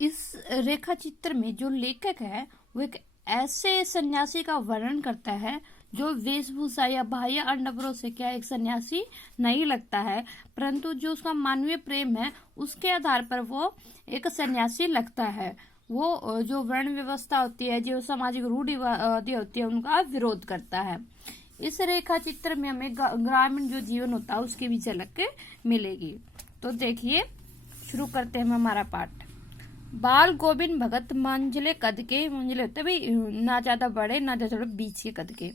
इस रेखा चित्र में जो लेखक है वो एक ऐसे सन्यासी का वर्णन करता है जो वेशभूषा या बाह्य आडंबरों से क्या एक सन्यासी नहीं लगता है, परंतु जो उसका मानवीय प्रेम है उसके आधार पर वो एक सन्यासी लगता है। वो जो वर्ण व्यवस्था होती है, जो सामाजिक रूढ़िवादी होती है, उनका विरोध करता है। इस रेखा चित्र में हमें ग्रामीण जो जीवन होता है उसकी भी झलक मिलेगी। तो देखिए, शुरू करते हैं हम हमारा पाठ। बाल गोविंद भगत मंझले कद के, मंझले होते भाई ना ज्यादा बड़े ना ज्यादा थोड़े बीच के कद के,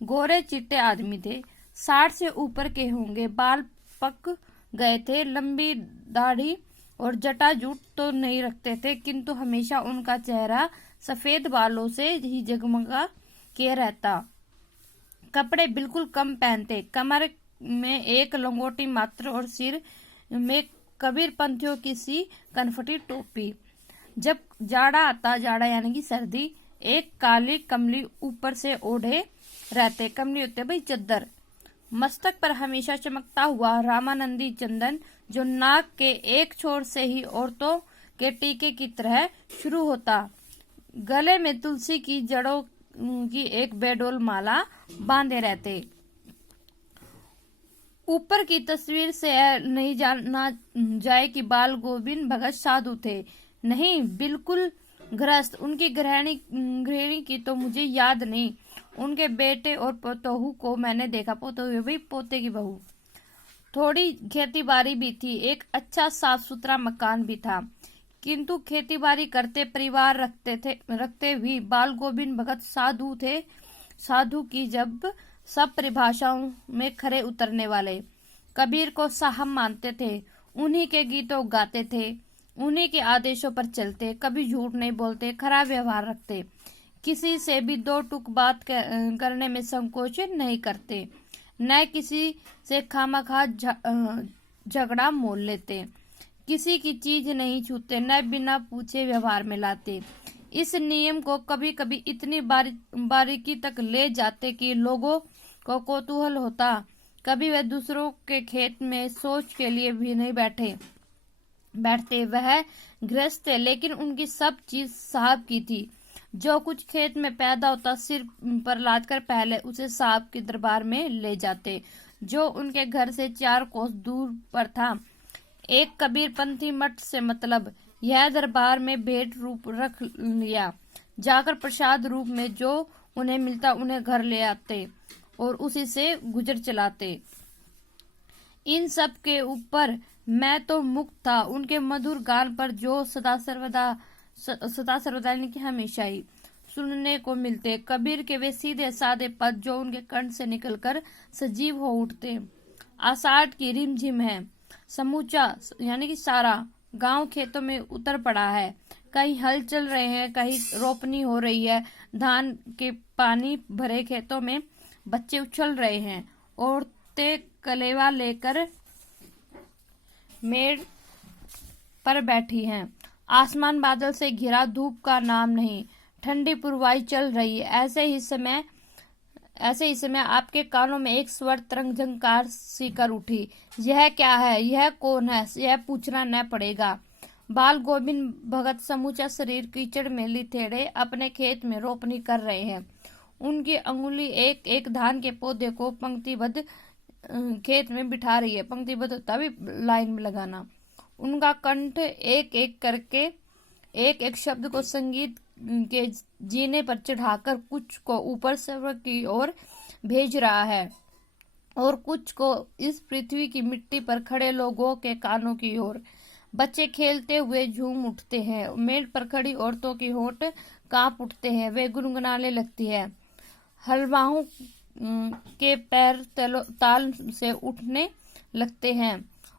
गोरे चिट्टे आदमी थे। 60 से ऊपर के होंगे। बाल पक गए थे, लंबी दाढ़ी और जटा जूट तो नहीं रखते थे, किंतु हमेशा उनका चेहरा सफेद बालों से ही जगमगा के रहता। कपड़े बिल्कुल कम पहनते, कमर में एक लंगोटी मात्र और सिर में कबीर पंथियों की सी कनफटी टोपी। जब जाड़ा आता, जाड़ा यानी कि सर्दी, एक काली कमली ऊपर से ओढ़े रहते। कमली होते भाई चद्दर। मस्तक पर हमेशा चमकता हुआ रामानंदी चंदन, जो नाक के एक छोर से ही औरतों के टीके की तरह शुरू होता। गले में तुलसी की जड़ों की एक बेडोल माला बांधे रहते। ऊपर की तस्वीर से नहीं जाना जाए कि बाल गोविंद भगत साधु थे, नहीं, बिल्कुल गृहस्थ। उनकी गृहिणी की तो मुझे याद नहीं। उनके बेटे और पोतोहू को मैंने देखा। पोतोहू भाई पोते की बहू। थोड़ी खेती बाड़ी भी थी, एक अच्छा साफ सुथरा मकान भी था, किंतु खेती बाड़ी करते परिवार रखते भी बाल गोविंद भगत साधु थे। साधु की जब सब परिभाषाओं में खरे उतरने वाले। कबीर को साहब मानते थे, उन्हीं के गीतों गाते थे, उन्हीं के आदेशों पर चलते, कभी झूठ नहीं बोलते, खरा व्यवहार रखते, किसी से भी दो टुक बात करने में संकोच नहीं करते, न किसी से खामखा झगड़ा मोल लेते, किसी की चीज नहीं छूते, न बिना पूछे व्यवहार में लाते। इस नियम को कभी कभी इतनी बारीकी तक ले जाते कि लोगों को कौतूहल होता। कभी वे दूसरों के खेत में सोच के लिए भी नहीं बैठते। वह गृहस्थ थे, लेकिन उनकी सब चीज साहब की थी। जो कुछ खेत में पैदा होता सिर पर लाद कर पहले उसे साहब के दरबार में ले जाते, जो उनके घर से 4 कोस दूर पर था। एक कबीरपंथी मठ से मतलब यह दरबार में भेंट रूप रख लिया। जाकर प्रसाद रूप में जो उन्हें मिलता उन्हें घर ले आते और उसी से गुजर चलाते। इन सब के ऊपर मैं तो मुक्त था। उनके मधुर गान पर जो सदा सर्वदा यानी कि हमेशा ही सुनने को मिलते। कबीर के वे सीधे साधे पद जो उनके कंठ से निकलकर सजीव हो उठते। आषाढ़ की रिमझिम है। समूचा यानी कि सारा गांव खेतों में उतर पड़ा है। कहीं हल चल रहे हैं, कहीं रोपनी हो रही है। धान के पानी भरे खेतों में बच्चे उछल रहे हैं। औरतें कलेवा लेकर मेड़ पर बैठी हैं। आसमान बादल से घिरा, धूप का नाम नहीं, ठंडी पुरवाई चल रही है। ऐसे ही समय आपके कानों में एक स्वर तरंग झंकार सी कर उठी। यह क्या है? यह कौन है? यह पूछना न पड़ेगा। बाल गोविंद भगत समूचा शरीर कीचड़ में लिथेड़े अपने खेत में रोपनी कर रहे हैं। उनकी अंगुली एक एक धान के पौधे को पंक्तिबद्ध खेत में बिठा रही है। पंक्तिबद्ध होता भी लाइन में लगाना। उनका कंठ एक एक करके एक एक शब्द को संगीत के जीने पर चढ़ाकर कुछ को ऊपर स्वर्ग की ओर भेज रहा है और कुछ को इस पृथ्वी की मिट्टी पर खड़े लोगों के कानों की ओर। बच्चे खेलते हुए झूम उठते हैं। मेड़ पर खड़ी औरतों की होंठ कांप उठते हैं। वे गुनगुनाने लगती है। हलवाओं के पैर ताल से उठने लगते हैं।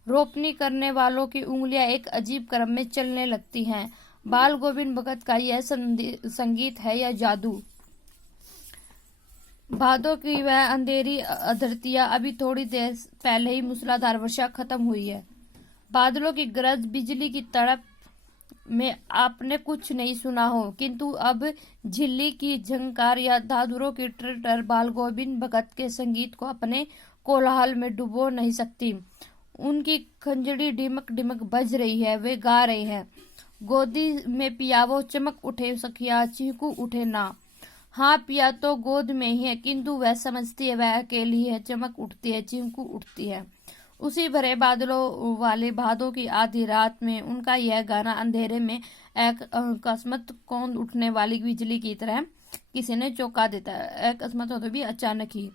रोपनी करने वालों की उंगलियां एक अजीब क्रम में चलने लगती हैं। बाल गोविंद भगत का यह संगीत है या जादू? भादों की वह अंधेरी धरतियां अभी थोड़ी देर पहले ही मूसलाधार वर्षा खत्म हुई है। बादलों की गरज, बिजली की तड़प में आपने कुछ नहीं सुना हो, किंतु अब झिल्ली की झंकार या धादुरों की टर बाल गोविंद भगत के संगीत को अपने कोलाहल में डुबो नहीं सकती। उनकी खंजड़ी डिमक डिमक बज रही है। वे गा रहे हैं। गोदी में पियावो, चमक उठे सखिया, चीकू उठे ना। हाँ पिया तो गोद में ही है, किंतु वह समझती है वह अकेली है, चमक उठती है, चिंकू उठती है। उसी भरे बादलों वाले भादों की आधी रात में उनका यह गाना अंधेरे में एक अकस्मात कौंध उठने वाली बिजली की तरह किसी ने चौंका देता है। अकस्मात हो तो भी अचानक ही।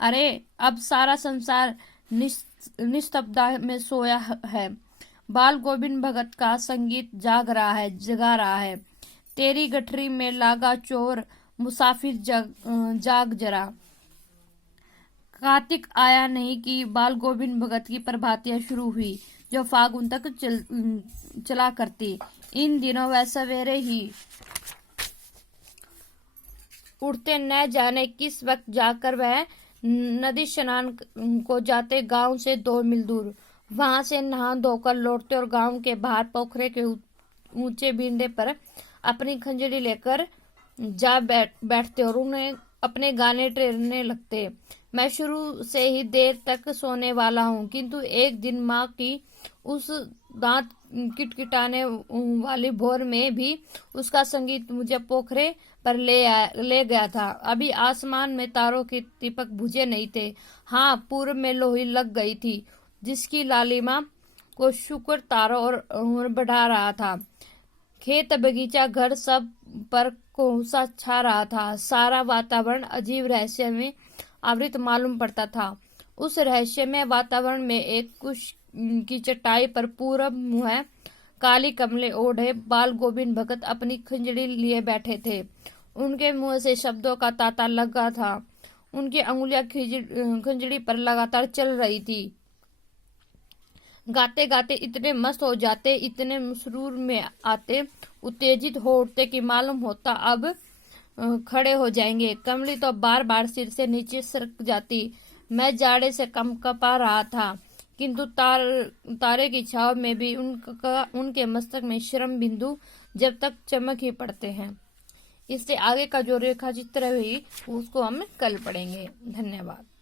अरे अब सारा संसार निस्तब्धता में सोया है। बाल गोविंद भगत का संगीत जगा रहा है। तेरी गठरी में लागा चोर, मुसाफिर जाग जरा। कार्तिक आया नहीं कि बाल गोविंद भगत की प्रभातियां शुरू हुई, जो फागुन तक चला करती। इन दिनों वह सवेरे ही उठते, न जाने किस वक्त जाकर वह नदी स्नान को जाते, गांव से 2 मील दूर। वहां से नहा धोकर लौटते और गांव के बाहर पोखरे के ऊंचे बिंडे पर अपनी खंजरी लेकर जा बैठते और उन्हें अपने गाने टेरने लगते। मैं शुरू से ही देर तक सोने वाला हूँ, किंतु एक दिन माँ की उस दांत किटकिटाने वाली भोर में भी उसका संगीत मुझे पोखरे पर ले गया था। अभी आसमान में तारों के दीपक बुझे नहीं थे। हाँ, पूर्व में लोही लग गई थी, जिसकी लालिमा को शुक्र तारों और बढ़ा रहा था। खेत, बगीचा, घर सब पर कोहसा छा रहा था। सारा वातावरण अजीब रहस्य में आवृत मालूम पड़ता था। उस रहस्यमय वातावरण में एक कुश की चटाई पर पूरब मुँह काली कमले ओढ़े बाल गोविंद भगत अपनी खंजड़ी लिए बैठे थे। उनके मुंह से शब्दों का तांता लगा था। उनकी अंगुलियां खंजड़ी पर लगातार चल रही थी। गाते गाते इतने मस्त हो जाते, इतने मसरूर में आते, उत्तेजित हो उठते कि मालूम होता अब खड़े हो जाएंगे। कमली तो बार बार सिर से नीचे सरक जाती। मैं जाड़े से कंपा रहा था, किंतु तारे की छाव में भी उनके मस्तक में श्रम बिंदु जब तक चमक ही पड़ते हैं। इससे आगे का जो रेखा चित्र हुई उसको हम कल पढ़ेंगे। धन्यवाद।